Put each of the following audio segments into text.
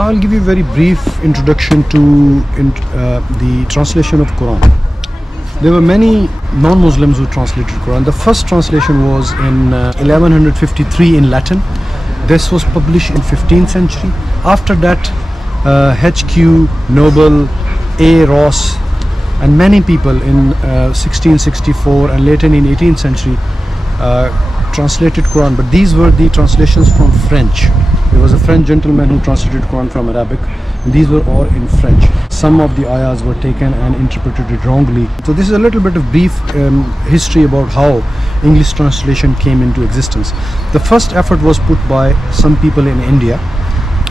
I'll give you a very brief introduction to the translation of Quran. There were many non-Muslims who translated Quran. The first translation was in 1153 in Latin. This was published in 15th century. After that, H.Q. Noble, A. Ross, and many people in 1664 and later in 18th century translated Quran, but these were the translations from French. There was a French gentleman who translated Quran from Arabic, and these were all in French. Some of the ayahs were taken and interpreted wrongly. So this is a little bit of brief history about how English translation came into existence. The first effort was put by some people in India,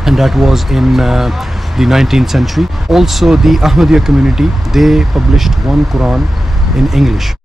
and that was in the 19th century. Also the Ahmadiyya community, they published one Quran in English.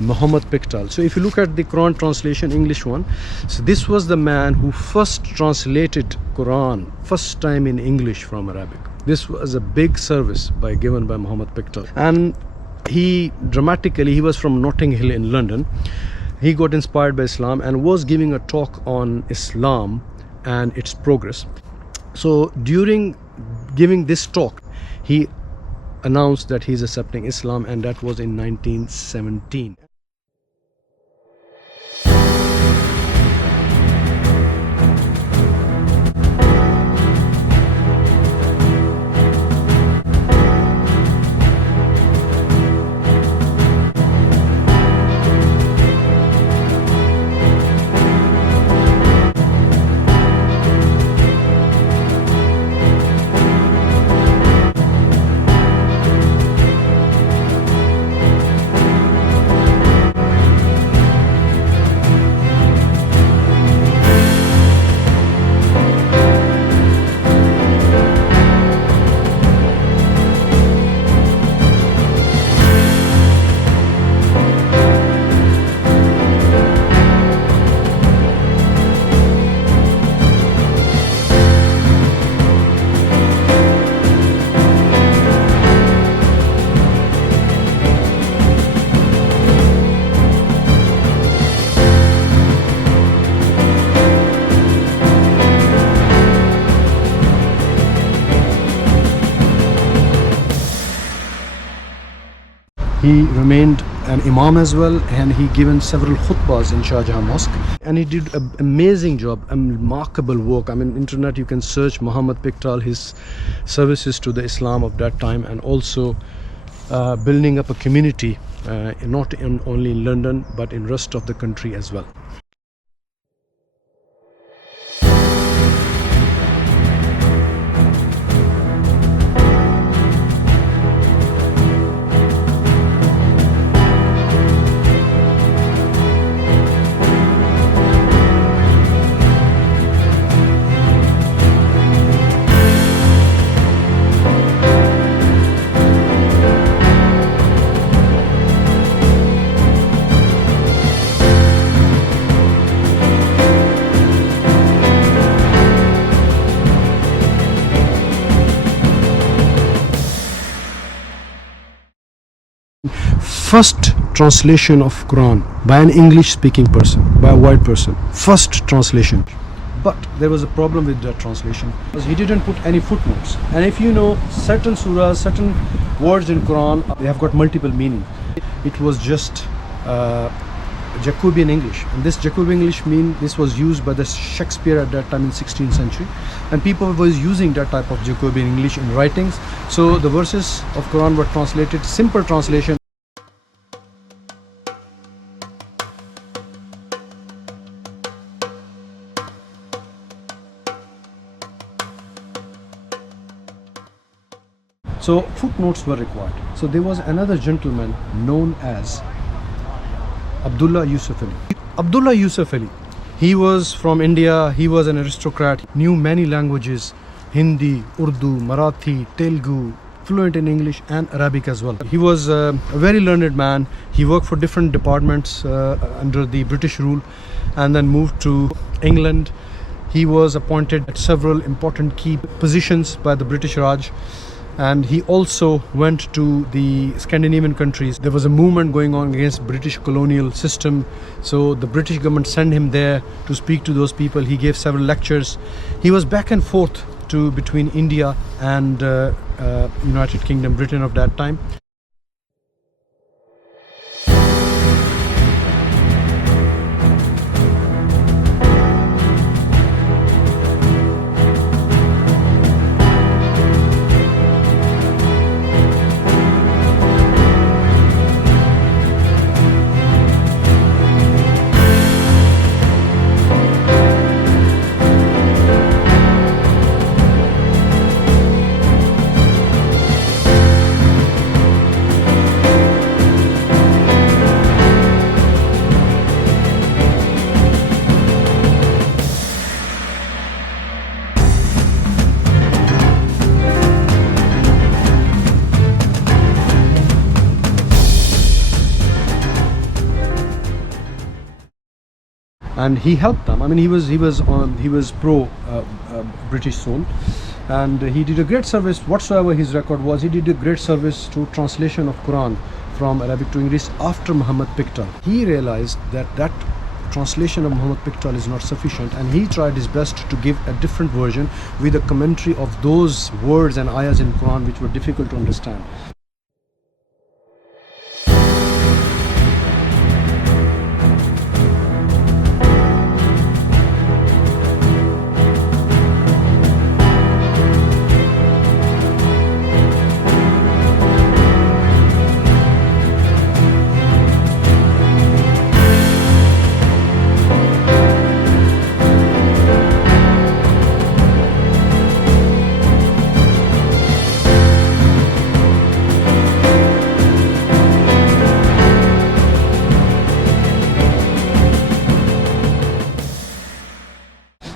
Marmaduke Pickthall. So if you look at the Quran translation, English one, so this was the man who first translated Quran first time in English from Arabic. This was a big service given by Marmaduke Pickthall, and he was from Notting Hill in London. He got inspired by Islam and was giving a talk on Islam and its progress. So during giving this talk, he announced that he's accepting Islam, and that was in 1917. He remained an imam as well, and he given several khutbahs in Shah Jahan Mosque, and he did an amazing job, a remarkable work. I mean, internet you can search Marmaduke Pickthall, his services to the Islam of that time, and also building up a community not only in London but in rest of the country as well. First translation of Quran by an English speaking person, by a white person, first translation. But there was a problem with that translation because he didn't put any footnotes. And if you know, certain surahs, certain words in Quran, they have got multiple meaning. It was just Jacobean English, and this Jacobean English this was used by the Shakespeare at that time in 16th century, and people was using that type of Jacobean English in writings. So the verses of Quran were translated, simple translation. So footnotes were required. So there was another gentleman known as Abdullah Yusuf Ali. Abdullah Yusuf Ali, he was from India, he was an aristocrat, knew many languages, Hindi, Urdu, Marathi, Telugu, fluent in English and Arabic as well. He was a very learned man. He worked for different departments under the British rule and then moved to England. He was appointed at several important key positions by the British Raj. And he also went to the Scandinavian countries. There was a movement going on against British colonial system. So the British government sent him there to speak to those people. He gave several lectures. He was back and forth between India and United Kingdom, Britain of that time. And he helped them. I mean, he was pro British soul, and he did a great service. Whatsoever his record was, he did a great service to translation of Quran from Arabic to English after Marmaduke Pickthall. He realized that translation of Marmaduke Pickthall is not sufficient, and he tried his best to give a different version with a commentary of those words and ayahs in Quran which were difficult to understand.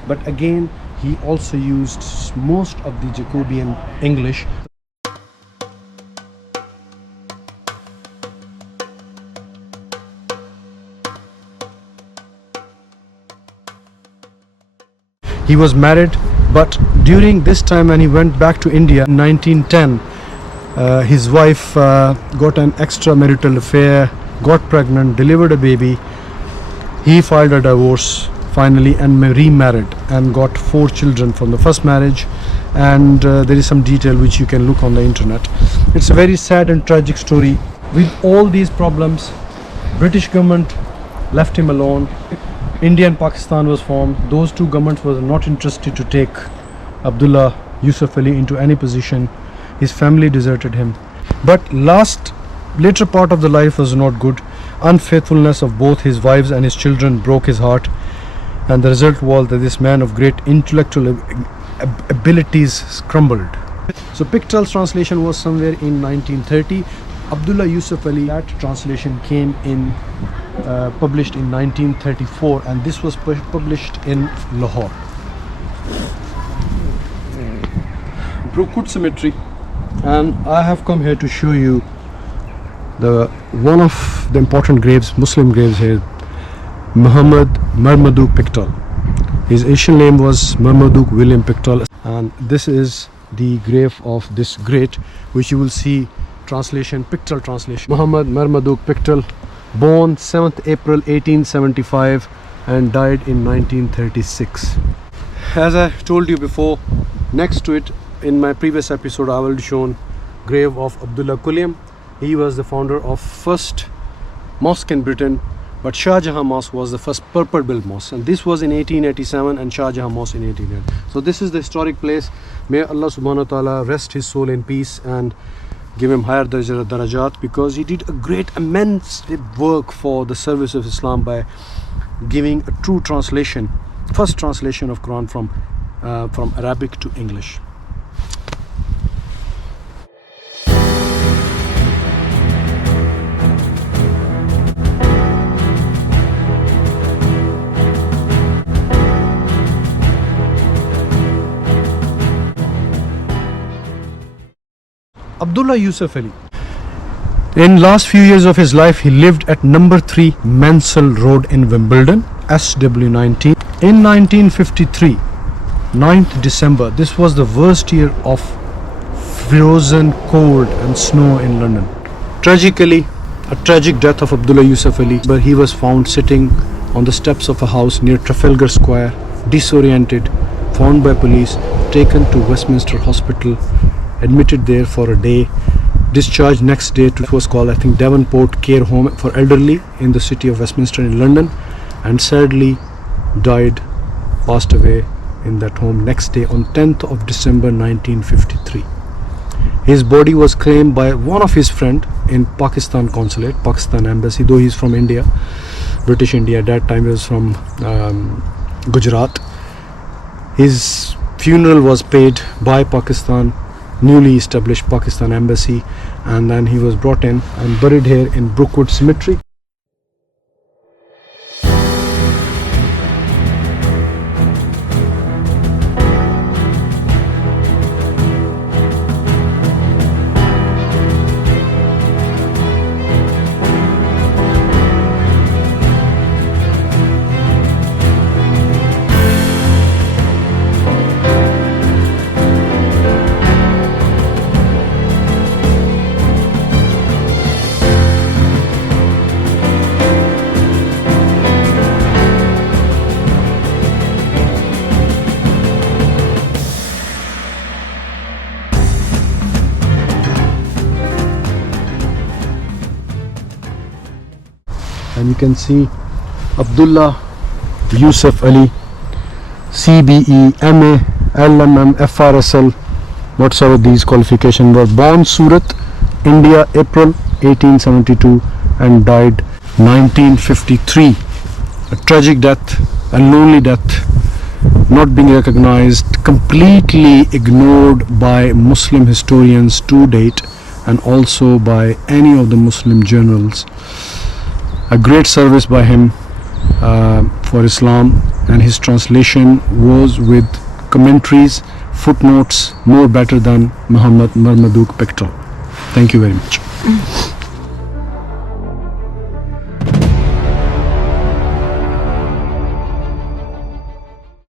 But again, he also used most of the Jacobean English. He was married, but during this time when he went back to India in 1910, his wife got an extramarital affair, got pregnant, delivered a baby. He filed a divorce finally and remarried and got 4 children from the first marriage, and there is some detail which you can look on the internet. It's a very sad and tragic story. With all these problems, British government left him alone. India and Pakistan was formed. Those two governments were not interested to take Abdullah Yusuf Ali into any position. His family deserted him. But later part of the life was not good. Unfaithfulness of both his wives and his children broke his heart, and the result was that this man of great intellectual abilities crumbled. So Pickthall's translation was somewhere in 1930. Abdullah Yusuf Ali, that translation came in published in 1934, and this was published in Lahore. Brookwood Cemetery, and I have come here to show you one of the important graves, Muslim graves here, Marmaduke Pickthall. His Asian name was Marmaduke William Pickthall, and this is the grave of this great, which you will see translation, Pickthall translation. Marmaduke Pickthall, born 7th April 1875 and died in 1936. As I told you before, next to it in my previous episode I will shown grave of Abdullah Qulim. He was the founder of first mosque in Britain, But Shah Jahan Mosque was the first purpose-built mosque, and this was in 1887, and Shah Jahan Mosque in 1880. So this is the historic place. May Allah subhanahu wa ta'ala rest his soul in peace and give him higher darajat, because he did a great immense work for the service of Islam by giving a true translation, first translation of Quran from Arabic to English. Abdullah Yusuf Ali. In last few years of his life, he lived at number 3 Mansell Road in Wimbledon, SW19. In 1953, 9th December, this was the worst year of frozen cold and snow in London. Tragically, a tragic death of Abdullah Yusuf Ali, but he was found sitting on the steps of a house near Trafalgar Square, disoriented, found by police, taken to Westminster Hospital, admitted there for a day, discharged next day to, it was called, I think, Devonport Care Home for Elderly in the city of Westminster in London, and sadly died, passed away in that home next day on 10th of December 1953. His body was claimed by one of his friend in Pakistan consulate, Pakistan embassy, though he's from India, British India at that time. He was from Gujarat. His funeral was paid by Pakistan, newly established Pakistan embassy, and then he was brought in and buried here in Brookwood Cemetery. And you can see Abdullah Yusuf Ali, CBE, MA, LMM, FRSL, whatsoever these qualifications were. Born Surat, India, April 1872 and died 1953. A tragic death, a lonely death, not being recognized, completely ignored by Muslim historians to date, and also by any of the Muslim journals. A great service by him for Islam, and his translation was with commentaries, footnotes, more better than Marmaduke Pickthall. Thank you very much.